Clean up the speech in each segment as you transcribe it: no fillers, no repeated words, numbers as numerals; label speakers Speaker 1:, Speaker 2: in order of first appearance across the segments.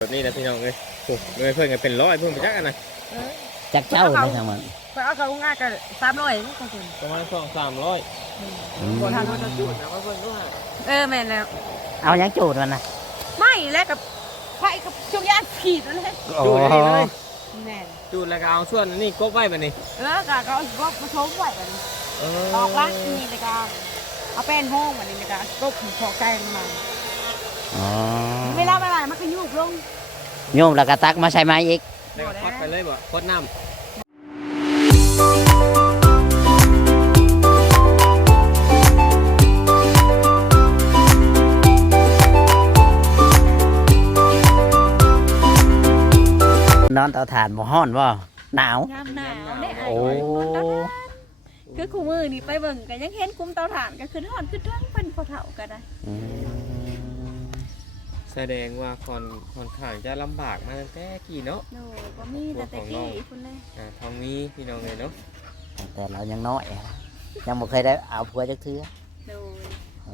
Speaker 1: แบบนี้นะพี่น้องเลยโอ้เงินเพิ่นกันเป็นร้อยเพิ่นไปจักอันนะ
Speaker 2: จักเจ้าไม่ทางมัน
Speaker 3: ไปเอาเขาง่ายกัน300นี่ก็คุณ
Speaker 1: ประมาณ200-300
Speaker 3: บ่ทัน
Speaker 1: จะจุดนะว่าเพิ่นด้วย
Speaker 3: แม่นแล้ว
Speaker 2: เอายังจูดมันนะ
Speaker 3: ไม่แล้วกับไฟกับช่วงยางขีดนั่นแหละ
Speaker 2: โอ้
Speaker 1: จุดนี่เลย
Speaker 3: แม่น
Speaker 1: จุดแล้วก็เอาส่วนนี่กบไว้บัดนี้
Speaker 3: ก็เขาก็มาชมไว้บัดนี้ออกรักนี่เลยก็เอาแป้นห้องบัดนี้เลยก็ตบขอไก่มันมา
Speaker 2: อ๋อ
Speaker 3: เวลาไปมันก็ยุบลง
Speaker 2: โยมแล้วก็ตักมาใส่ไม้อีก
Speaker 1: แล้วก็พอดไปเลยบ่พอดน้ำ
Speaker 2: นอนเตาถ่านบ่ฮ้อนบ่หนาว
Speaker 3: ยามหนาวเนี่ย
Speaker 2: โอ้
Speaker 3: คือคู่มือนี่ไปเบิ่งก็ยังเห็นกุมเตาถ่านก็ขึ้นฮ้อนขึ้นทั้งเพิ่นพอเฒ่าก็ได้
Speaker 2: อืม
Speaker 1: แสดงว่าค่อนข้างจะลำบากมาตั้งแต่กี่เนาะ
Speaker 3: โอ้ยบ่มีแต่กี้พุ่นเลย
Speaker 1: ทองมีพี่น้องเลยเนาะ
Speaker 2: แต่เรายังน้อยนะยังบ่เคยได้เอาผัวจักเทื่อ
Speaker 3: โดย
Speaker 2: อ๋อ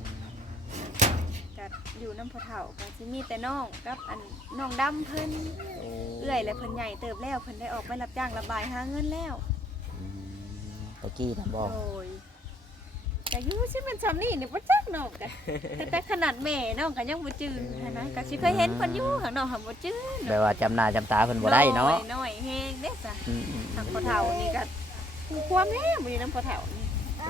Speaker 3: ก็อยู่น้ำพอเฒ่าก็สิมีแต่น้องกับอันน้องดำเพิ่น
Speaker 1: โอ้
Speaker 3: เอื้อยและเพิ่นใหญ่เติบแล้วเพิ่นได้ออกไปรับจ้างระบายหาเงินแล้ว
Speaker 2: อืมตะกี้นะบอก
Speaker 3: โอ้ยแต่อยู่สิเป็นซำนี่นี่บ่จักน้องกันแต่ขนาดแม่น้องก็ยังบ่จื้อหั้นนะก็สิเคยเห็นเพิ่นอยู่ข้างนอกหั้นบ่จื้อ
Speaker 2: แปลว่าจำหน้าจำตาเพิ่นบ่ได้เนาะ
Speaker 3: น้อยแฮงเด้จ้ะ
Speaker 2: อืม
Speaker 3: ทางพอเฒ่านี่ก็ความแม่บ่ได้นำพอเฒ่านี่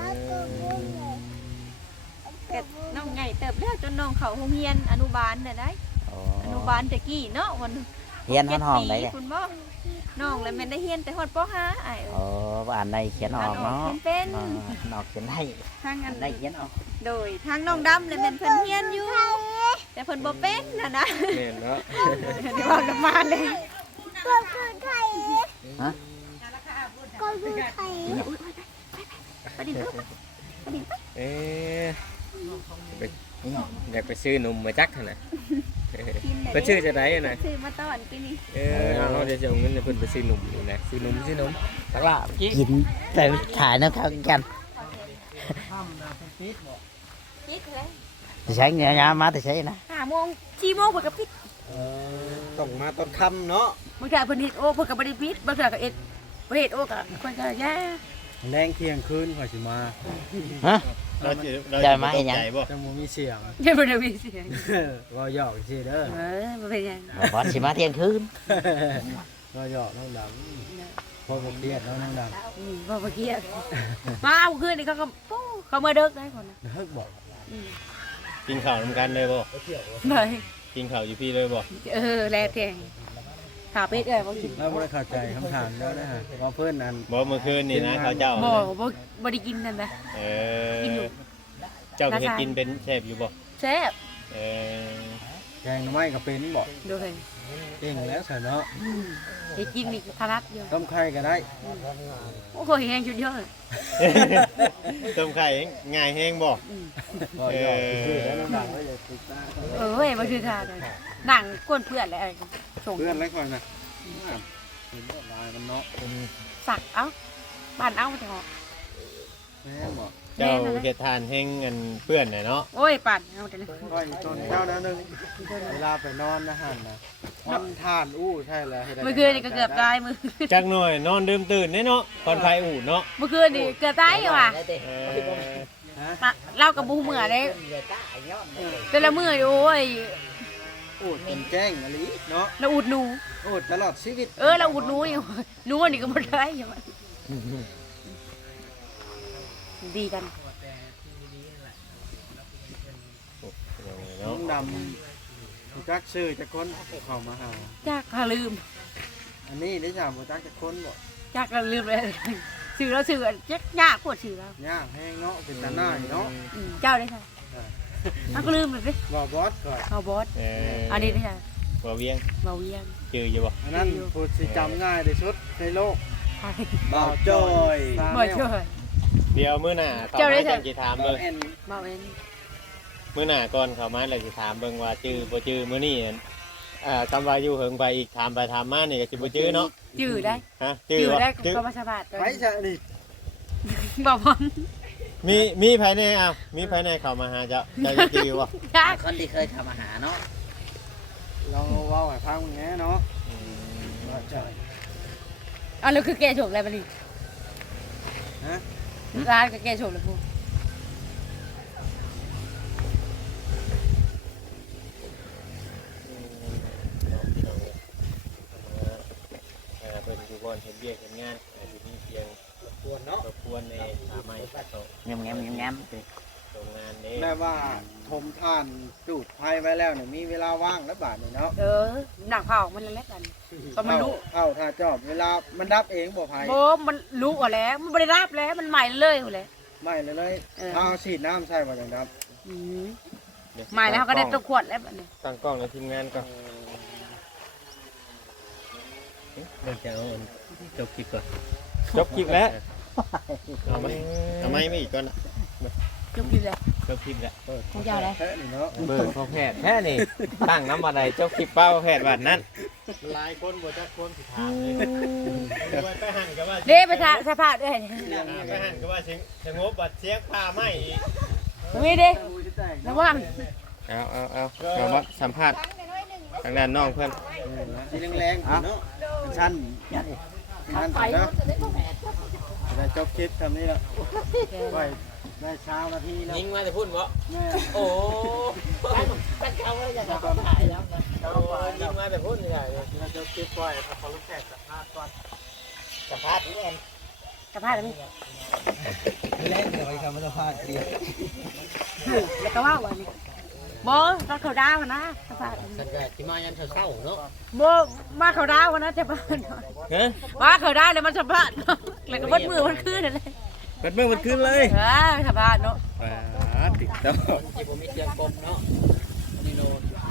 Speaker 3: ก็น้องใหญ่เติบแล้วจนน้องเข้าโรงเรียนอนุบาลน่ะได้
Speaker 2: อ๋อ
Speaker 3: อนุบาลแต่กี้เนาะวัน
Speaker 2: เฮียนห้องได้
Speaker 3: 7
Speaker 2: เลย
Speaker 3: ปีคุณบ่น้องแล้วแม่นได้เรียนแต่ฮอดป .5 อ้าย
Speaker 2: อ๋อว่าอ่านได้เขียนออกเนาะ
Speaker 3: เขียนเป็น
Speaker 2: อ๋ออ่านออกเขียนได้
Speaker 3: ทางอั
Speaker 2: อ่าน นได้เขียนออก
Speaker 3: โดยทางน้องดำเลยเป็นเพิ่นเฮียนอยู่ แต่เพิ่นบ่เป็นนะ
Speaker 1: แม่นเนาะ
Speaker 3: เดี๋ยวเอากลับมาเลย
Speaker 2: ฮะ
Speaker 3: ไปดิลูก
Speaker 1: เอ๊ะไปอยากไปซื้อนมมาจักขนาด
Speaker 3: กิน
Speaker 1: เพิ่นชื่อจะได้น่ะ
Speaker 3: ซื้อมาต้อนปีนี้
Speaker 1: เราจะเอาเงินให้เพิ่นไปซื้อนมนี่นะซื้อนมตักละเมื่อกี้
Speaker 2: กินแต่ถ่ายนะครับกัน
Speaker 3: ปิดเลย
Speaker 2: จะใช้เงินยามาแต่ใช้นะ
Speaker 3: 5 โมง 4 โมงเพิ่นก็ปิด
Speaker 4: ต้องมาตอนค่ำเนาะ
Speaker 3: บางเทื่อเพิ่นเฮ็ดโอเพิ่นก็บ่ได้ปิดบางเทื่อก็เอ็ดบ่เฮ็ดโอก็เพิ่นก็ย่า
Speaker 4: แรงเที่ยงคืนกว่าสิมา
Speaker 2: ฮะ
Speaker 4: เราจะ
Speaker 2: จะมาเห็นยัง
Speaker 4: จังบ่มีเสียง
Speaker 3: เฮ็ดบ่ได้มีเสียง
Speaker 4: ก็หยอกสิเด้อ
Speaker 3: บ่เป็นหยัง
Speaker 2: บอสสิมาเที่ยงคืน
Speaker 4: ก็หยอกน้องดำพอบ่เครียดเนาะน้องด
Speaker 3: บ่เกี่ยวมาเอาคืนนี่เขาก็โอ้เขามาเดึกได้คนน่ะ
Speaker 4: ำเฮิกบอก
Speaker 1: กินข้าวนำกันเลยบ่
Speaker 3: ได้
Speaker 1: กินข้าวอยู่พี่เลยบ่
Speaker 3: แล้วแต่ขาเป็ดเอ้ยบ่กิน
Speaker 4: แล้วบ่ได้เข้าใจคำถามแล้วนะฮะว่าเพิ่นอัน
Speaker 1: บ่เมื่อคืนนี่นะข้าวเจ้า
Speaker 3: บ่ได้กินนั่นนะ
Speaker 1: เอ
Speaker 3: กินอยู่
Speaker 1: เจ้าเฮ็ดกินเป็นแซ่บอยู่บ่
Speaker 3: แซ่บ
Speaker 1: เออ
Speaker 4: แกงหน่อไม้ก็เป็นบ่
Speaker 3: ดูให้
Speaker 4: เก่งแล้วซะเนาะ
Speaker 3: ไอ้กินนี่ทารักอยู่
Speaker 4: ต้มไข่ก็ได้
Speaker 3: โอ้โหแห้งชุดยอด
Speaker 1: ต้มไข่ง่ายแห้งบ่
Speaker 4: ก็หยอกซื่อๆแล้วน้องดำก็อย่าติดตา
Speaker 3: เอ้ยมันคือทาเลยหนังก้นเพื่อนแหละส่ง
Speaker 4: เพื่อนอะไรก่อนนะเห็นบ่ลายมันเนาะ
Speaker 3: สักเอ้าบ้านเอ้าจะหอ
Speaker 4: แม่บ่
Speaker 1: เจ้าเฮ็ดทานแห้งอันเปื้อนน่ะเนาะ
Speaker 3: โอ้ยปั่นเอาแต่เลย
Speaker 4: ก้อยจนเจ้าแล้วนึงเวลาไปนอนนะหั่นนะมันทานอู้ใช่แล้ว
Speaker 3: เมื่อคืนนี่ก็เกือบตายมือ
Speaker 1: จักหน่อยนอนดื่มตื่นเนาะก่อนไฟอู่เนาะ
Speaker 3: เมื่อคืนนี่เกือบตายว่ะ เล่ากับบูเมื่อได้แต่ละเมื่อโอ้ย
Speaker 4: อู้เป็นแจ้งอะไรเนาะ
Speaker 3: เราอุดหนู
Speaker 4: อู้ตลอดชีวิต
Speaker 3: เราอุดหนูอยู่หนูอันนี้ก็บ่ได้ยังดีกัน
Speaker 4: น้องดำจักซื้อจะค้นเข้ามาหา
Speaker 3: จากก็ลืม
Speaker 4: อันนี้ได้ถามว่าจักจะค้นบ่
Speaker 3: จากก็ลืมเลยสื่อแล้วสื่อจักยากปวดสื่อแล้ว
Speaker 4: ยากแห้งเนาะเป็นตาหน้าเนาะ
Speaker 3: เจ้าได้ใช่เอาก็ลืมไปสิ
Speaker 4: บ่บอสก่อน
Speaker 3: เอาบอสอันนี้ได้ใช่
Speaker 1: บ่เวียง
Speaker 3: เบาเวียง
Speaker 1: จืออยู่บ่
Speaker 4: อันนั้นพูดสิจำง่ายที่สุดในโลก
Speaker 3: ใช่
Speaker 4: บ่าวจอย
Speaker 3: บ่ช่วย
Speaker 1: เดี๋ยวมื้อหน้าเข้า
Speaker 3: เจ้าได้
Speaker 1: มา
Speaker 3: ไส
Speaker 1: จังสิถาม
Speaker 4: บ่า
Speaker 1: เบิ่
Speaker 4: ว
Speaker 1: ง
Speaker 4: แอน
Speaker 3: เบาเอง
Speaker 1: มื้อหน้าก่อนเข้ามาแล้วสิถามเบิ่งว่าจื้อบ่จื้อมื้อนี้คำว่าอยู่เฮิงไปอีกถามไปถามมานี่ก็สิบ่จื้อเนาะ
Speaker 3: จื้อได้
Speaker 1: ฮะ
Speaker 3: จื้อ
Speaker 1: บ่
Speaker 3: ได้
Speaker 1: จื้อ
Speaker 3: ก็มาสบาย
Speaker 4: ไปซะนี่
Speaker 3: บ่พร้อม
Speaker 1: มีภายในมีภายในเข้ามาหาเจ้าจะจื้อบ่
Speaker 3: ยาก
Speaker 2: คนที่เคยทำอาหารเนาะ
Speaker 4: ลองเว้าให้ฟังมึงแหน่เนาะว่าจะ
Speaker 5: อ่ะแล้วคือแกโฉกอะไรบัดนี้
Speaker 4: ฮะ
Speaker 5: ร้านก็แกโฉกแล้วพู
Speaker 1: เป็นอยู่บอนเห็นเบียกเห็นงานอยู่นี่เพียง
Speaker 4: ควรเนาะ
Speaker 1: รบกวนในสามัยโต
Speaker 2: แง้มๆๆ
Speaker 1: โรงงานนี้
Speaker 4: แม่ว่าทมท่านจูดไฟไว้แล้วเนี่ยมีเวลาว่างแล้วบาดนี่เนาะ
Speaker 5: หนักเผามันแล้วกัน ก็มันรู้
Speaker 4: เข้าถ้าจอบเวลามันดับเองบ่ไผ
Speaker 5: โบมันรู้อ่ะแล้วมันไม่ได้รับแล้วมันใหม่เลยอยู่แล้ว
Speaker 4: ไม่เลยถ้าเอาฉีดน้ำใส่บ่อย่างดับ
Speaker 5: ใหม่แล้วเขาก็ได้ตัวขวดแล้วบัดนี้
Speaker 1: ตั้งกล้องแล้วทีมงานก็เดี๋ยวจะเอาจบคลิปก่อนจบคลิปแล้วเอาไหมไม่อีกก่อนนะ
Speaker 5: ยกดีเลย
Speaker 1: จบคลิปแล้ว
Speaker 5: ของเจ้าเลย
Speaker 4: แค่นี้เนาะ
Speaker 1: เบอร์พ่อแพทย์แท้นี่ตั้งน้ำอะไรเจ้าคลิปเป้าแพทย์วันนั้นหลายคนบ่จักคนสิถามเลยไปหันกับว่า
Speaker 5: เด้ไปทาสภาพด้วย
Speaker 1: ไปหันกับว่าสงบบัดเสียงพาไม่อีก
Speaker 5: มีเด้ระวัง
Speaker 1: เอาบ่สัมภาษณ์ทางด้านน้องเพื่อน
Speaker 4: สีแรงๆเนาะชั้นชั้นเนาะได้จบคลิปทำนี่ละไว้ได้เช้านาทีแล้ว
Speaker 1: ยิงมาแต่พูดบ่
Speaker 4: แม่
Speaker 1: โอ้
Speaker 2: ตั้งเขาไว้จะต้องถ่ายแล้วนะ
Speaker 1: ยิงมาแต่พูดนี่แหละ
Speaker 4: เราจะคลิปไว้ถ้าเขาลูกแขกสัมภาษณ์ก่อน
Speaker 2: สภาพนี่เอง
Speaker 5: สภาพนี้
Speaker 4: ไม่เล่นเดี๋ยวไปคำสัมภาษณ์ดี
Speaker 5: แล้วก็ว่าวันนี้โบตอนเขาดาวนะสภาพ
Speaker 2: สังเกตที่มายันเศร้าเนาะ
Speaker 5: โบมาเขาดาวนะจะบ้าน
Speaker 1: ฮะ
Speaker 5: ว่าเขาได้เลยมันสภาพแล้วก็บดมือมันขึ้นเลย
Speaker 1: เปิดเมื่อวันขึ้นเลย
Speaker 5: สภาพเนาะ
Speaker 1: ติดต่อ
Speaker 2: ที่ผมมีเตียงกลมเนาะนี่โน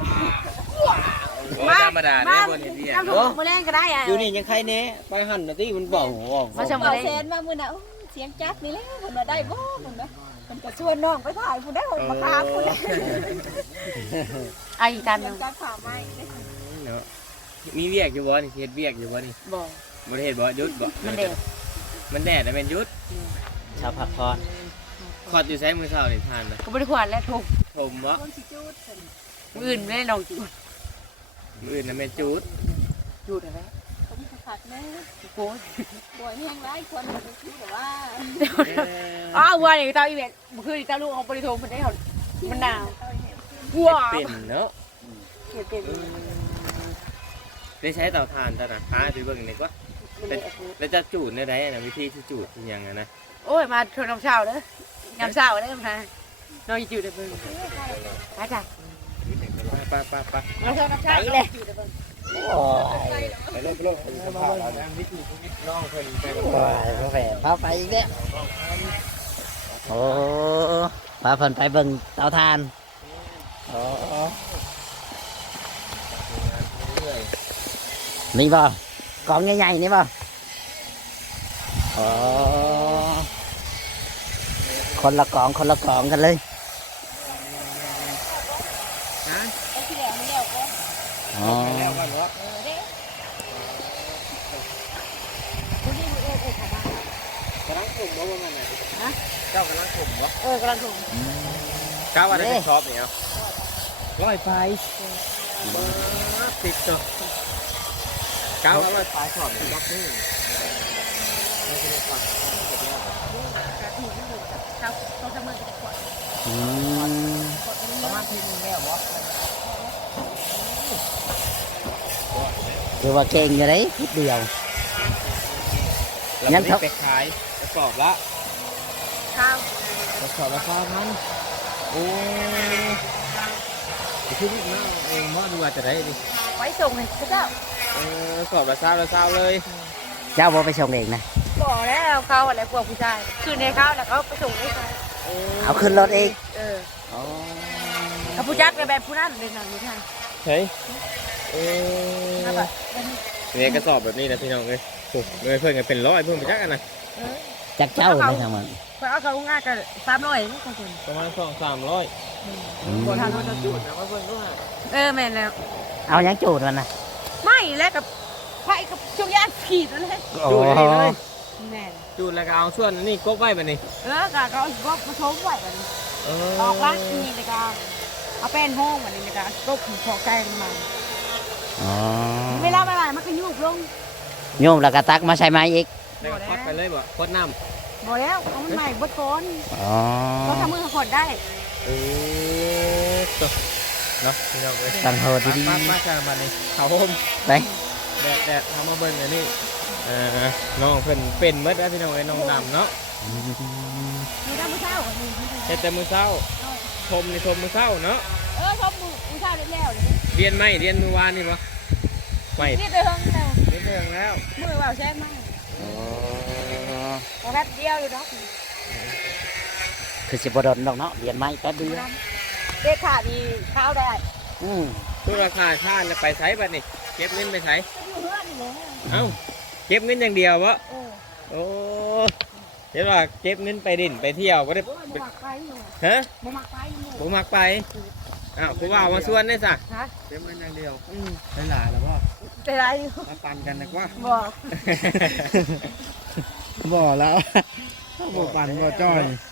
Speaker 1: ธรรมดาเนี่ยบนเห็นเบีย
Speaker 5: น้ำถุงมือแรงก็ได้อ่ะ
Speaker 2: อยู่นี่ยังใครแน่ไปหั่นนะที่มันเบาหัวออก
Speaker 5: มาชม
Speaker 3: เอา
Speaker 5: เลย
Speaker 3: แซนมามื้อน่ะเสียงจักนี่แหละเพิ่นว่าได้บ่เพิ่นว่าเพิ่นก็ชวนน้องไปถ่ายผู้ได้มาค้าผู้ได้
Speaker 5: ไอ้กัน
Speaker 3: เสียงจักข่าวไม้
Speaker 1: มีเวียกอยู่บ่นี่เฮ็ดเวียกอยู่บ่นี่
Speaker 5: บ่
Speaker 1: บ่ได้เฮ็ดบ่ยุดบ่
Speaker 5: มันเด็ก
Speaker 1: มันแดดแต่เป็นยุด
Speaker 2: ชาวพักผ่อน
Speaker 1: ขอดอยู่ใช้มือเช้านี่ทานนะ
Speaker 5: ก็บริขวานและถูก
Speaker 1: ผมบ่
Speaker 3: คนสิจูดเพิ่น
Speaker 5: อื่นไม่ได้ลองจุด
Speaker 1: มืออื่นน่ะแม่จูด
Speaker 5: จุดอะไร
Speaker 3: ผมผักแม่
Speaker 5: โอ้ย
Speaker 3: บ่อยแห้งหลายคนคือแต่ว่า
Speaker 5: อ้าววันนี้เตาอีเวนต์คือเตาลูกของบริโภคมันได้หรอมันหนาวว้าว
Speaker 1: เป็นเนาะ
Speaker 5: เป็น
Speaker 1: ได้ใช้เตาถ่านตะนะพาไปเบิ่งหน่อยกว่าแล้วจะจูดได้ไดน่ะวิธีที่จูดเป็นหยังอะนะ
Speaker 5: โอ้ยมาชนน้ำเช้าเด้อน้ำเช้าเด้อมาน้องจุดได้เพิ่งไปจ้ะ
Speaker 1: ไป
Speaker 5: น้ำเช้าน้ำเช้าเลย
Speaker 2: โอ้ย
Speaker 4: ไปเล่นสัมภาษณ์แล้ว
Speaker 1: น้องเพิ่นไป
Speaker 2: โอ้ยพระแฝดพาไปอีกแล้วโอ้พาเพิ่นไปเบิ่งเตาถ่านโอ้นี่บ่กล่องใหญ่ๆนี่บ่โอ้คนละกล่องกันเลย
Speaker 3: ไอ้ที่แล้วมันแล้วก็
Speaker 2: อ๋อ
Speaker 4: แล้วกันเนาะ
Speaker 3: เด้ผู้นี้ผู้เอ้ยค่ะบ้าน
Speaker 1: กำลังผมบ่ว่ามันน่ะเจ้ากำลังผมบ่
Speaker 5: กำลังถูก
Speaker 1: ก้าวว่าได้ชอบนี่เอาร้อยไปติดตัวก้าวว่าร้อยไปชอบนี่บักนี่
Speaker 5: เขาจะมือจะขวด
Speaker 2: อืม
Speaker 1: ประมาณทีนึงแล้วบ่
Speaker 2: คือว่าเก่งอยู่เลยนิดเดียว งั้นครับ
Speaker 1: ไปขายกระสอบละ
Speaker 5: ข้าว
Speaker 1: กระสอบละ3,000โอ้ยคือลูกน้าเองบ่ดูว่าจะได้ดิ
Speaker 5: ไว้ส่งให้เจ้าก
Speaker 1: ระสอบละ20เลย
Speaker 2: เจ้าบ่ไปส่งเองนะ
Speaker 5: บอกแล้วเขาอะไรพวกผู้ชายคืนในเขาแล้วเขาไปส่งให้ใคร
Speaker 2: เอาขึ้นรถเอง
Speaker 5: อ๋อถ้าผู้จักแบบผู้นั้นเป็นหนังผู้ชาย
Speaker 1: เฮ้ยเนี่ยกระสอบแบบนี้นะพี่น้องเอ้ยโอ้ยเพิ่นก็เป็นร้อยเพิ่นไปจักอันน่ะ
Speaker 2: จักเจ้าเลยทั้งหมด
Speaker 5: พอเอาเขาง่ายกัน300นี่คน
Speaker 1: ประมาณ2-300
Speaker 2: อืม
Speaker 1: บ่ทันว่าจะจุดนะว่าเพิ่นรู้ฮะ
Speaker 5: แม่นแล้ว
Speaker 2: เอายังจูดมันนะ
Speaker 5: ไม่แล้วกับไผ่กับช่วงยานขีดเลย
Speaker 2: โอ้
Speaker 1: จุดเลยเลย
Speaker 5: แม่น
Speaker 1: จุดแล้วก็เอาส่วนนี้กบไว้บัดนี้
Speaker 5: กะเขาก็มาชมไว้แบบนี้ออกร้านนี่เลยกะเอาแป้นห้องแบบนี้เลยกะก็ผูกคอไก่มา
Speaker 2: อ๋อ
Speaker 5: เวลาบ่ายมันก็ยุบลง
Speaker 2: โยมแล้วก็ตักมาใส่ไม้อีก
Speaker 1: แล้วก็คดไปเลยบ่คดน้
Speaker 5: บ่แล้วเอามันใหม่บดก้อน
Speaker 2: อ๋อ
Speaker 5: เขาทำมือขดได้
Speaker 1: ำตัวเนาะพี่น้องเอ้ย
Speaker 2: ตั้งโหดดี
Speaker 1: มาจ้ามานี่เขาโฮม
Speaker 2: ๆไป
Speaker 1: แดดทำมาเบิ่งอันนี้น้องเพิ่นเป็นเมื่อได้พี่น้องเอ้ยน้องดำเนาะ
Speaker 5: มีได้มื้อเช้า
Speaker 1: เฮ็ดแต่มื้อเช้าชมนี่ชมมื้อเช้าเนาะ
Speaker 5: ชอบมื้อเช้าได้แล้วเลย
Speaker 1: เรียนไหมเรียนมื้อวานนี่บ่ไม่
Speaker 5: นี่ได้เฮิงแล้ว
Speaker 1: เรียนเรื่องแล้ว
Speaker 5: มื้อว่าใช่ไหม
Speaker 2: อ๋อ
Speaker 5: ก็แป๊บเดียวอยู่ดอก
Speaker 2: คือสิบ่ดนดอกเนาะเรียนไม้แป๊บเดียว
Speaker 5: เด็กขาดีข้าวได้
Speaker 2: อืม
Speaker 1: คือราคาชาติแล้วไปไสบัดนี้เก็บเงินไปไส
Speaker 5: อยู่เฮือนนี่แหละ
Speaker 1: เอ้าเก็บเงินอย่างเดียวบ่
Speaker 5: เออ
Speaker 1: โอ้เห็นว่าเก็บเงินไปดินไปเที่ยวบ่ได้
Speaker 5: โอ้ยบ่มักไปอยู่
Speaker 1: ฮะ
Speaker 5: บ่มักไปอยู่
Speaker 1: บ่มักไปอ้าวคือว่าเอามาชวนได้ซะ
Speaker 5: ฮะ
Speaker 4: เก็บเงินอย่างเดียวได้หลายแล้วบ่
Speaker 5: ไปไรอยู่
Speaker 4: มาปั่นกันดีกว่า
Speaker 5: บ่
Speaker 4: บ่แล้วบ่ปั่นบ่จ้อย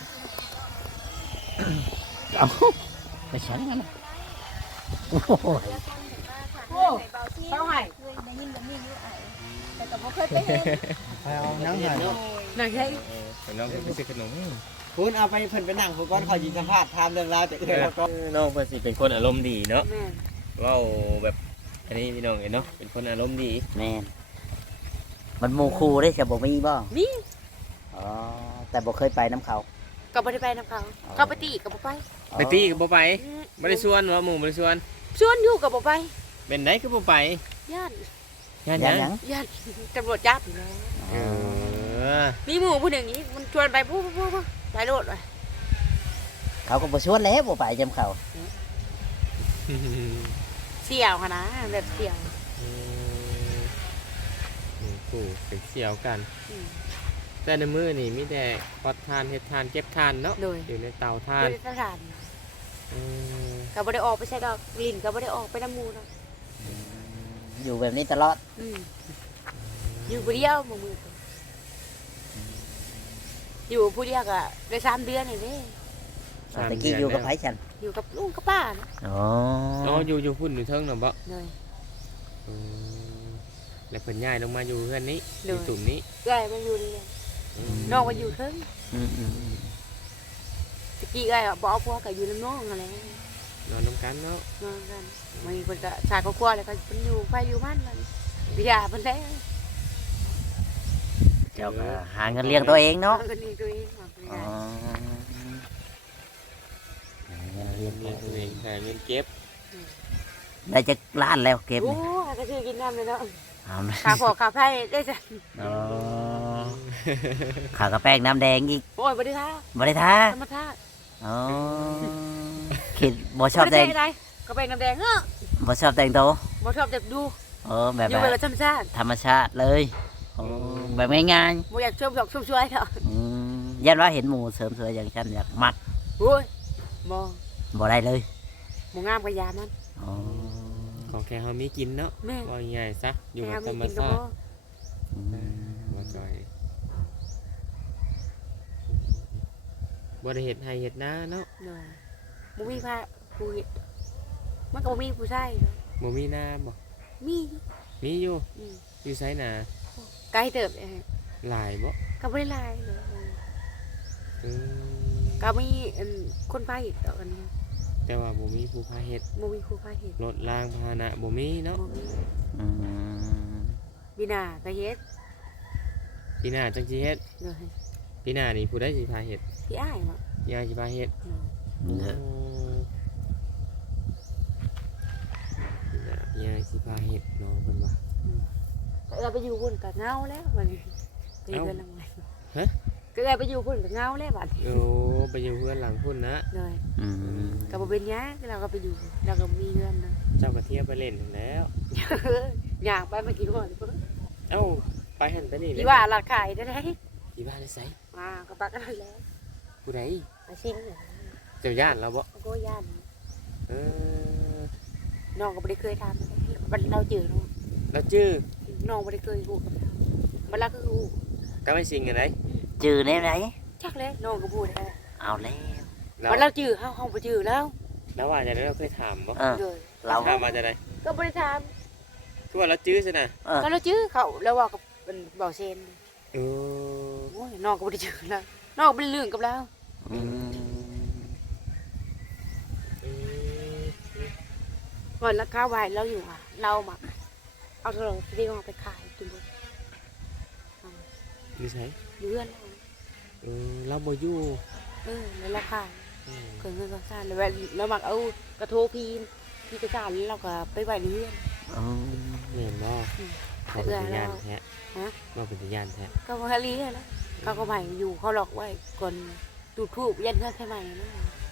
Speaker 2: เอาไปใช้กันนะโอ้โห
Speaker 5: โอ้เท่าไหร่
Speaker 3: เคยได้ยินแบบนี้อยู่ไอ้แต่ก็บ่เคยไปเห็น
Speaker 4: ไปเอาหนังให้
Speaker 5: หนังใช่
Speaker 1: น้องไปซื้อขนม
Speaker 4: คุณเอาไปเพิ่นไปนั่งผู้ก่อนขอยิงสัมภาษณ์ถามเรื่องราวแต่เอื้อก็
Speaker 1: น้องเพิ่นสิเป็นคนอารมณ์ดีเนาะ
Speaker 5: แม่
Speaker 1: เว้าแบบอันนี้พี่น้องเห็นเนาะเป็นคนอารมณ์ดี
Speaker 2: แม่นมันหมู่คู่ได้จะบ่มีบ่
Speaker 5: นี่
Speaker 2: อ๋อแต่บ่เคยไปน้ำเขา
Speaker 5: ก็บ่ได้ไปนํเขาก็ไปตีก็บ่ไป
Speaker 1: ไปตีก็บ่ไปบ่ได้ชวนว่าหมู่บ่ได้ชวน
Speaker 5: ชวนอยู่ก็บ่ไป
Speaker 1: เป็นไดคือบ่ไป
Speaker 5: ย่าน
Speaker 1: ย่านห
Speaker 2: ยั
Speaker 1: ยัง ง
Speaker 2: ยัง
Speaker 5: ย่านตำรวจจับอยู่แล้ว
Speaker 1: เออ
Speaker 5: มีหมู่ผู้หนึ่งนี้มันชวนไปผู้ไปโลดไป
Speaker 2: เขาก็บ่ชวนแล้วบ่ไปจำเขา
Speaker 5: เสี่ยวค่ะนะแบบเสี่ยว
Speaker 1: กูเป็นเสี่ยวกัน
Speaker 5: อืม
Speaker 1: แต่ในมือนี่มีแต่พอดทานเฮ็ดทานเก็บทานเนาะ
Speaker 5: โดย
Speaker 1: อยู่ในเตาทา
Speaker 5: โด
Speaker 1: น
Speaker 5: ยสถาน
Speaker 1: อืม
Speaker 5: ก็บ่ได้ออกไปใช้ดอกลินก็บ่ได้ออกไปน้ำหมูดอก
Speaker 2: อยู่แบบนี้ตลอด
Speaker 5: อืมอยู่ผู้เดียวหมู่มืออยู่ผู้เดียวก็ได้3 เดือนนี่เด้
Speaker 2: ตะกี้อยู่กับไผฉัน
Speaker 5: อยู่กับลุงกับป้านะ
Speaker 2: อ๋อ
Speaker 1: อ๋ออยู่พุ่นอยู่เทิงเนาะบ่
Speaker 5: เลย
Speaker 1: อืมแล้วเพิ่นย้ายลงมาอยู่เฮือนนี้อ
Speaker 5: เลย
Speaker 1: ยู่ตุ่มนี้
Speaker 5: เอ้ยมันอยู่นี่เลยน้องมันอยู่เทิง
Speaker 2: อืมอืมอืม
Speaker 5: ตะกี้เอ้ยบ่เอาพวกก็อยู่น้ำน้องนั่นแหละ
Speaker 1: นอนนำกันเนาะ
Speaker 5: นอนกันมันเพิ่นก็ชาติครอบครัวแล้วก็เพิ่นอยู่ไฟอยู่มันมันวิทยาเพิ่นแล้ว
Speaker 2: เจ้าก็หาเงินเลี้ยงตัวเองเนาะ
Speaker 5: เพิ่นเลี้ยงตัวเองมา
Speaker 2: อ๋อหาเงินเลี้ยง
Speaker 1: เลี้ยง
Speaker 2: ตั
Speaker 1: ตัว ว
Speaker 2: เอ
Speaker 1: เอง งหาเงินเก็บ
Speaker 2: ได้จะล้านแล้วเก็บ
Speaker 5: โอ้
Speaker 2: นี่
Speaker 5: ก็ชื่อกินน้ำเลยเนาะ
Speaker 2: เอานะ
Speaker 5: ขาพอขาไผ่ได้จ้ะ
Speaker 2: อ๋อขาวกระแป้งน้ำแดงอีก
Speaker 5: โอ้ยบ่ได้ท่า
Speaker 2: บ่ได้ท้า
Speaker 5: ธรรมชาติ
Speaker 2: อ๋อคิดบ่ชอบแต่ง
Speaker 5: ได้ก็เป็นน้ำแดงเออ
Speaker 2: บ่ชอบแต่งตัว
Speaker 5: บ่ชอบจะดู
Speaker 2: แบบ
Speaker 5: อยู่
Speaker 2: แบ
Speaker 5: แบบ บธรรมชาติ
Speaker 2: ธรรมชาติเลยโอ้แบบง่าย
Speaker 5: บ่อยากชมดอกชมสวยเนาะ
Speaker 2: ๆยันว่าเห็นหมูเสริมสวยอย่างฉันอยากมัด
Speaker 5: โอ้ยบ่
Speaker 2: บ่ได้เลย
Speaker 5: บ่งามกับยามัน
Speaker 2: อ๋อ
Speaker 1: ของแค่เฮามีกินเนาะ
Speaker 5: แม่
Speaker 1: ว่าง่ายๆซะอยู่กับธ
Speaker 5: แค่
Speaker 1: รรม
Speaker 5: กินก็
Speaker 1: ชา
Speaker 5: บ่
Speaker 1: ติว่าจอยบ่ได้เฮ็ดให้เฮ็ดนาเนาะ
Speaker 5: เนาะบ่มีพระผู้เฮ็ดมันก็บ่มีผู้ชายเนาะ
Speaker 1: บ่มีนาบ่
Speaker 5: มี
Speaker 1: มีอยู่
Speaker 5: อืม
Speaker 1: อยู่ไสนา
Speaker 5: ไกลเติบ
Speaker 1: หลายบ่
Speaker 5: ก็บ่ได้หลายเนาะ
Speaker 1: อืม
Speaker 5: ก็มีคนพาเฮ็ดดอกอันนี้
Speaker 1: แต่ว่าบ่มีผู้พาเฮ็ด
Speaker 5: บ่มีผู้พาเฮ็ด
Speaker 1: รถรางพาหนะบ่มีเนาะ
Speaker 5: บ่มี
Speaker 2: อืม
Speaker 5: บินาก็เฮ็ด
Speaker 1: ปีหน้าจังสิเฮ็ด
Speaker 5: เนาะ
Speaker 1: ปีหน้านี่ผู้ใดสิพาเฮ็ด
Speaker 5: พี่อ้ายเนาะ
Speaker 1: ยายสิพาเฮ็ด
Speaker 5: เนาะ
Speaker 2: เด้อ
Speaker 1: ปีหน้ายายสิพาเฮ็ดน้องเพิ่นว่า
Speaker 5: ก็เอาไปอยู่พุ่นก็เหงาแล้วบัดนี้ไปอยู่
Speaker 1: เอ้า
Speaker 5: กันหลังใหม่
Speaker 1: ฮะ
Speaker 5: ก็เอาไปอยู่พุ่นก็เหงาแล้วบัดนี้
Speaker 1: โอ้ไปอยู่เพื่อนหลังพุ่นนะ
Speaker 5: เนาะ
Speaker 2: อืม
Speaker 5: ก็บ่เป็นหยังเราก็ไปอยู่เราก็มีเงินนะ
Speaker 1: เจ้าก็เที่ยวไปเล่นนั่นแล้ว
Speaker 5: อยากไปมากินก่อนดิเพิ่น
Speaker 1: เอ้าไปหันไปนี่เลย
Speaker 5: ที่ว่าราคายได้ไหม
Speaker 1: ที่บ้านได้ไส
Speaker 5: ก็ปักกันแล้ว
Speaker 1: ผู้ใด
Speaker 5: ไปชิมเนี่ย
Speaker 1: เจ้าย่านเราบ่
Speaker 5: ก็ย่าน
Speaker 1: เออ
Speaker 5: น้องก็บ่ได้เคยทำมันเราเจอเนาะ
Speaker 1: แล้วชื่อ
Speaker 5: น้องบ่ได้เคยฮู้กับเรามันละคือฮู้
Speaker 1: ก็ไม่สิงกันได
Speaker 2: จื้อแน่ไหน
Speaker 5: จักเลยน้องก็พูดได้
Speaker 2: เอาแล้ว
Speaker 1: แล้ว
Speaker 5: มันเราจื้อเฮาบ่จื้อแล้ว
Speaker 1: แล้วว่าจะได้เราเคยถามบ่
Speaker 2: เออ
Speaker 5: เลย
Speaker 2: เรา
Speaker 1: ถามมาจะได้
Speaker 5: ก็บ่ได้ถาม
Speaker 1: คือว่าเราจื้อซะน่ะ
Speaker 5: ก็เราจื้อเขาแล้วว่ากับเป็นบ่าวเซน
Speaker 1: เออ
Speaker 5: โอ้ยน้องก็บ่ได้จื้อแล้วน้องบ่ได้เรื่องกับเรา
Speaker 2: อืม
Speaker 5: วันราคาไว้เราอยู่อ่ะเรามาเอาโทรศัพท์ที่เราไปขายจนหมด
Speaker 1: นี่ใช่
Speaker 5: เลื่อนเรา
Speaker 1: เราบ่อยู่
Speaker 5: แล้วราคาเกินเงินก็ซ่านแล้วเรามักเอากระโทพีนที่กระซ่านแล้วเราก็ไปไว้เลื่อน
Speaker 2: อ๋อ
Speaker 1: แม่นบ่
Speaker 5: เขาเป็นญาณแท้
Speaker 1: บ่เป็นญาณแท้
Speaker 5: ก็มาฮาลีแล้วเขาก็ใหม่อยู่เขาหลอกไว้ก่อนจุดทูบยันเงื่อนใช่ไหมนะ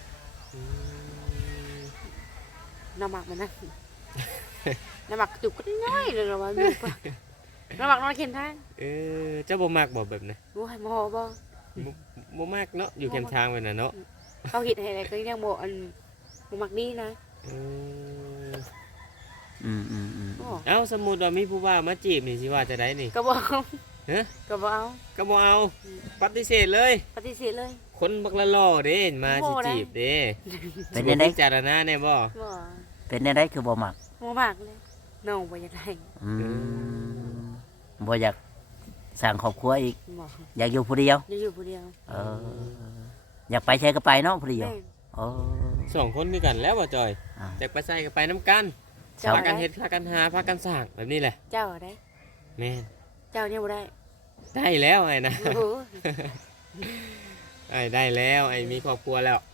Speaker 5: น้ำหมักมันนะน้ำหมักจุกก็น้อยเลยเราว่าอยู่ปะน้ำหมักน้อยเข็นทาง
Speaker 1: เจ้าบ่มักบ่แบบนั้น
Speaker 5: รู้ให้มอบ่
Speaker 1: บ่มักเนาะอยู่แคมทางไว้น่ะเนาะ
Speaker 5: เขาคิดให้อะไรก็ยังโมอันบ่มักดีนะ
Speaker 2: อืม
Speaker 1: เอ้าสมมุติว่ามีผู้ว่ามาจีบนี่สิว่าจะได้นี่
Speaker 5: ก็บอก
Speaker 1: ฮะ
Speaker 5: ก็บอกเอา
Speaker 1: ก็บ่เอาปฏิเสธเลย
Speaker 5: ปฏิเสธเลย
Speaker 1: คนบักละล่อเด้มาสิจีบเด้
Speaker 2: เป็นได้
Speaker 1: พิจารณาแน่บ่
Speaker 5: บ่
Speaker 2: เป็นได้คือบ่มัก
Speaker 5: บ่มักเลยน้องบ่อยากได้
Speaker 2: อืมบ่อยากสร้างครอบครัวอีก
Speaker 5: บ่
Speaker 2: อยากอยู่ผู้เดียว
Speaker 5: จะอยู่ผู้เดียว
Speaker 2: เออ อยากไปใช้ก็ไปเนาะผู้เดียว
Speaker 5: แม่
Speaker 2: โอ้
Speaker 1: สองคนคือกันแล้วบ่จอย
Speaker 2: อ่า
Speaker 1: จากไปใส่ก็ไปน้ำกัน
Speaker 5: เจ้า
Speaker 1: พากัน
Speaker 5: ได้
Speaker 1: เฮ็ดพากันหาพากันสร้างแบบนี้แหละ
Speaker 5: เจ้าได้
Speaker 1: แม่น
Speaker 5: เจ้าเนี่ยบ่ได้
Speaker 1: ได้แล้วไอ้นะ
Speaker 5: โอ้โห
Speaker 1: ไอ้ได้แล้วไอ้มีครอบครัวแล้ว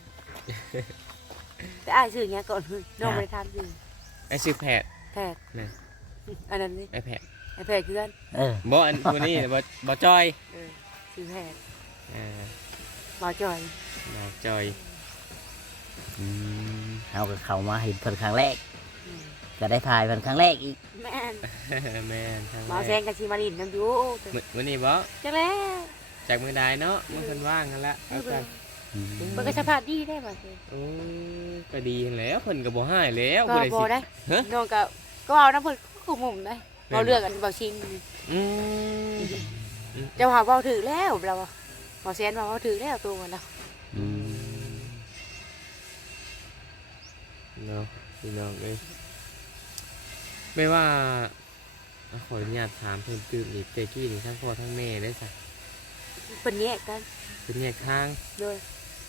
Speaker 5: แต่อ้ายซื้อหยังก่อนน้องบ่ได้ทานซื้อ
Speaker 1: ไอ้ชื่อแพทย์
Speaker 5: แพทย์
Speaker 1: นี่
Speaker 5: อันนั้นนี่
Speaker 1: ไอ้แพทย์
Speaker 5: ไอ้แพทย์คือกัน
Speaker 2: เออ
Speaker 1: บ่อันตัวนี้บ่จอย
Speaker 5: ซื้อแพทย์
Speaker 1: อ่า
Speaker 5: บ่จ่อย
Speaker 1: บ่จอย
Speaker 2: อืมเอาก็เข้ามาเห็นเพิ่นครั้งแรก
Speaker 5: อืม
Speaker 2: ก็ได้ถ่ายเพิ่นครั้งแรกอีก
Speaker 5: แม่น
Speaker 1: แม่นทาง
Speaker 5: หมอแซงกับชิมารินน้ำอยู่
Speaker 1: มื้อนี้บ่
Speaker 5: จังแล้ว
Speaker 1: จากมื้อใดเนาะมื้อเพิ่นว่างกันละเอากัน
Speaker 2: อืม
Speaker 5: มันก็สภาพดีได้บ่เซน
Speaker 1: โอ้ยก็ดีหั่นแหล้วเพิ่นก็บ่ให้แล้ว
Speaker 5: ก็
Speaker 1: บ่ได้
Speaker 5: บ่
Speaker 1: สิ
Speaker 5: ได้
Speaker 1: ฮะ
Speaker 5: น้องก็เอาน้ำเพิ่นคุมุมได้เราเลือกกันบ่ชิง
Speaker 1: อืม
Speaker 5: เจ้าหาเว้าถือแล้วเราหมอแซนว่าเว้าถือแล้วตัวมันแล้ว
Speaker 2: อืม
Speaker 1: เนาะพี่น้องเอ้ยไม่ว่าขออนุญาตถามเพิ่มเติมอีกแต่กี้นี่ทั้งพ่อทั้งแม่ได้สัก
Speaker 5: เพิ่นแยกกัน
Speaker 1: เป็นแยกทาง
Speaker 5: โดย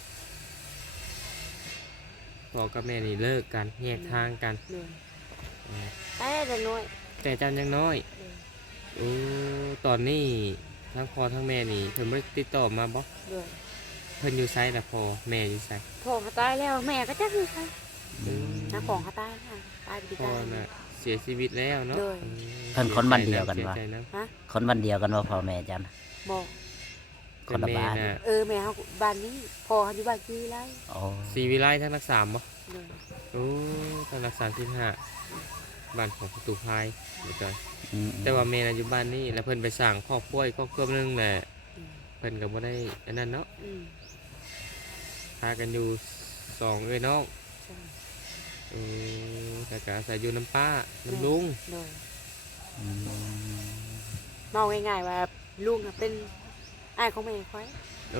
Speaker 1: พ่อกับแม่นี่เลิกกันแยกทางกัน
Speaker 5: โดย
Speaker 1: อ่า
Speaker 5: แต่น้อย
Speaker 1: แต่เจ้ายังน้อย
Speaker 5: โดย
Speaker 1: โอ้ตอนนี้ทั้งพ่อทั้งแม่นี่เพิ่นบ่ได้ติดต่อมาบ่
Speaker 5: โดย
Speaker 1: เพิ่นอยู่ไสล่ะพ่อแม่อยู่ไส
Speaker 5: พ่อเขาตายแล้วแม่ก็จักอยู่ไส
Speaker 2: อืม
Speaker 5: น้าของเขาตายนะตายไป
Speaker 1: พ่อ
Speaker 5: ตาย
Speaker 1: น่ะเสียชีวิตแล้วเนาะ
Speaker 5: โดย
Speaker 1: อืม
Speaker 2: เพิ่นคนบ้านเดียวกันวะ
Speaker 1: สีใจนะ
Speaker 2: คนบ้านเดียวกันว่าพ่อแม่จัน
Speaker 5: บอก
Speaker 2: คนละบ้าน
Speaker 1: แต่แม่น่ะ
Speaker 5: แม่เขาบ้านนี้พ่อเขาอยู่บ้านคือไร
Speaker 2: โอ้
Speaker 1: ศรีวิไลทั้งรักษาบ่
Speaker 5: โดย
Speaker 1: โอ้ทั้งรักษาที่5บ้านของประตูพายเดี๋ยวก่อน
Speaker 2: อืม
Speaker 1: แต่ว่าแม่น่ะอยู่บ้านนี้แล้วเพิ่นไปสร้างครอบครัวอีกครอบครัวหนึงแหละ
Speaker 5: อืม
Speaker 1: เพิ่นก็บ่ได้อันนั้นเนาะ
Speaker 5: อืม
Speaker 1: พากันอยู่สองเอ้ยน้อง
Speaker 5: ใช่
Speaker 1: แต่ก็อาศัยอยู่น้ำป้าน้ำลุง
Speaker 5: โดย
Speaker 2: อืม
Speaker 5: เมาง่ายๆว่าลุงน่ะเป็นอ้ายของแม่ค่อย
Speaker 1: โอ้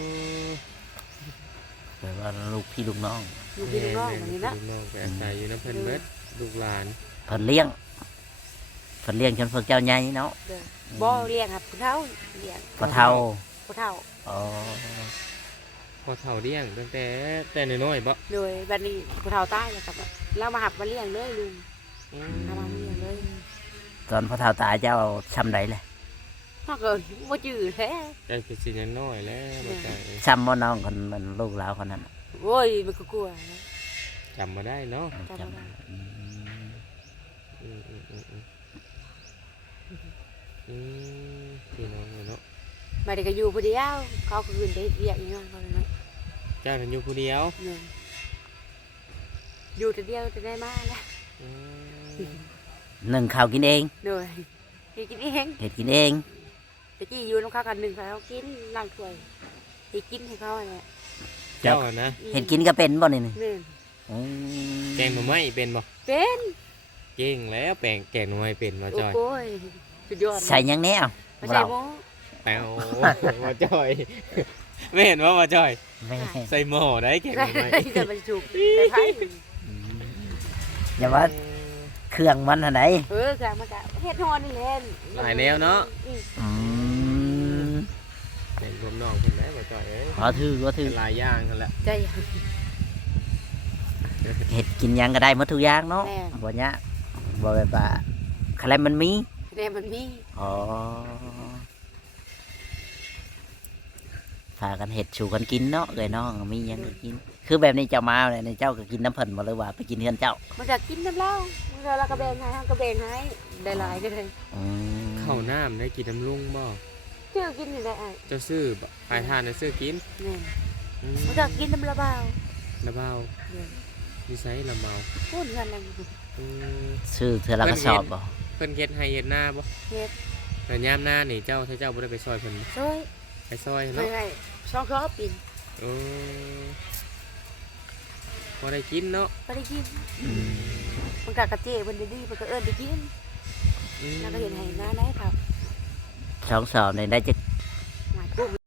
Speaker 2: แปลว่าลูกพี่ลูกน้อง
Speaker 5: ลูกพี่ลูกน้องแบบนี้นะ
Speaker 1: ลูกน้องไปอาศัยอยู่น้ำเพิ่นเบิดลูกหลาน
Speaker 2: เพิ่นเลี้ยงเพิ่นเลี้ยงจนพวกเจ้าใหญ่เนาะ
Speaker 5: โดยบ่เลี้ยงครับผู้เฒ่าเลี้ยง
Speaker 2: พ่อเฒ่า
Speaker 5: ผู้เฒ่า
Speaker 2: อ๋อ
Speaker 1: พอเฒ่าเลี้ยงตั้งแต่น้อยๆบ่
Speaker 5: โดยบัดนี้ผู้เฒ่าตายแล้วครับเรามาหับมาเลี้ยงเลยลุง
Speaker 1: อื
Speaker 5: เอามาเลี้ยงเลย
Speaker 2: ตอนพ่อเฒ่าตายเจ้าช้ำใดเลย
Speaker 5: ถ้าเกิดบ่จื้อแท้
Speaker 1: ใจคือสิยังน้อยแล้วบ่ใจ
Speaker 2: ช้ำบ่น้องคนมันลูกหลานคนนั้นน่ะ
Speaker 5: โอ้ยมันก็กลัวนะ
Speaker 1: จำมาได้เนาะ
Speaker 5: จำบ่ได้
Speaker 2: อืม
Speaker 1: อืมอืมอืมอืมอืมพี่น้องเนาะ
Speaker 5: มาได้ก็อยู่ผู้เดียวเขาก็ขึ้นไปเรียกอีกอย่างเขาเลยนะ
Speaker 1: เจ้าน่ะอยู่ผู้เดียว
Speaker 5: เนี่ยอยู่แต่เดียวจะได้มาแล้ว
Speaker 1: อืม
Speaker 2: นึ่งข้าวกินเอง
Speaker 5: โดยกินเอง
Speaker 2: เห็ดกินเอง
Speaker 5: แต่กี้อยู่น้ำข้าวกันหนึ่งเขากินล้างถ้วยให้กินให้เขาเนี่ย
Speaker 1: เจ้านะ
Speaker 2: เห็ดกินก็เป็นบ่นี่นี่
Speaker 5: นี่
Speaker 2: อืม
Speaker 1: แกงหน่อไม้เป็นบ่
Speaker 5: เป็น
Speaker 1: เก่งแล้วแกงหน่อไม้เป็นบ่
Speaker 5: โอ้
Speaker 1: จอย
Speaker 5: โหสุดยอด
Speaker 2: ใส่หยังแน่เอา
Speaker 5: ไม่ใช่
Speaker 2: เรา
Speaker 5: หม้อ
Speaker 1: แป้วบ่จอย ไม่เห็นว่าบ่จอย
Speaker 2: แม่
Speaker 1: ใส่หม้อได้แกงห
Speaker 5: ใส่
Speaker 1: น่อไม้
Speaker 5: จะไปจุกใส่ไผ่
Speaker 2: อย่าว่าเครื่องมันหั่นใด
Speaker 5: กลางมันก็เฮ็ดฮอนนี่แหละ
Speaker 1: หลายแนวเนาะ
Speaker 2: อืม
Speaker 1: เป็นรวมน้องเพิ่นได้บ่จ่อยเอ้ย
Speaker 2: ขอถือก็ถือ
Speaker 1: หลายอย่างนั่นแหละ
Speaker 5: ใจ
Speaker 2: เฮ็ดกินหยังก็ได้หมดทุกอย่างเนาะ
Speaker 5: แม่
Speaker 2: บ่ยากบ่แบบว่าอะไรมันมี
Speaker 5: แน่มันมี
Speaker 2: อ๋อพากันเห็ดชูกันกินเนาะเลยน้องมีหยังก็กิน คือแบบนี้เจ้ามาเนี่ยในเจ้าก็กินน้ำเพิ่นบ่หรือว่าไปกินเฮือนเจ้า
Speaker 5: มันจะกินน้ำเหล้ามันจะเรากระเบงให้ห้างกระเบงให้ได้หลายก็ได้
Speaker 2: อืม
Speaker 1: ข้าวน้ำได้กินน้ำลุงบ่
Speaker 5: ชื่อกินนี่ได้ไอ้
Speaker 1: เจ้าซื้อบ่ปลายทานได้ซื้อกิน
Speaker 5: แม่น
Speaker 1: อืม
Speaker 5: มันจะกินน้ำละเบา
Speaker 1: ละเบา
Speaker 5: แม่น
Speaker 1: นิสัยละเมา
Speaker 5: พูดกันอะไร
Speaker 1: อืม
Speaker 2: ซื้อเทื่อละกระสอบบ่
Speaker 1: เพิ่นเฮ็ดให้เฮ็ดหน้าบ่
Speaker 5: เฮ็ด
Speaker 1: แต่ยามหน้านี่เจ้าถ้าเจ้าบ่ได้ไปซอยเพิ่น
Speaker 5: ช่วย
Speaker 1: ไปซอย
Speaker 5: ไม่
Speaker 1: เนาะ
Speaker 5: ให้ช่องครอบปิน
Speaker 1: เออพอได้กินเนาะ
Speaker 5: ไปได้กินมันกะกระเจี๊ยบมันได้ดีมันก็เอิ้นได้กิน
Speaker 1: อืม
Speaker 5: แล้วก็เห็นให้หน้าได้ครับ
Speaker 2: ช่องสอบในได้จะ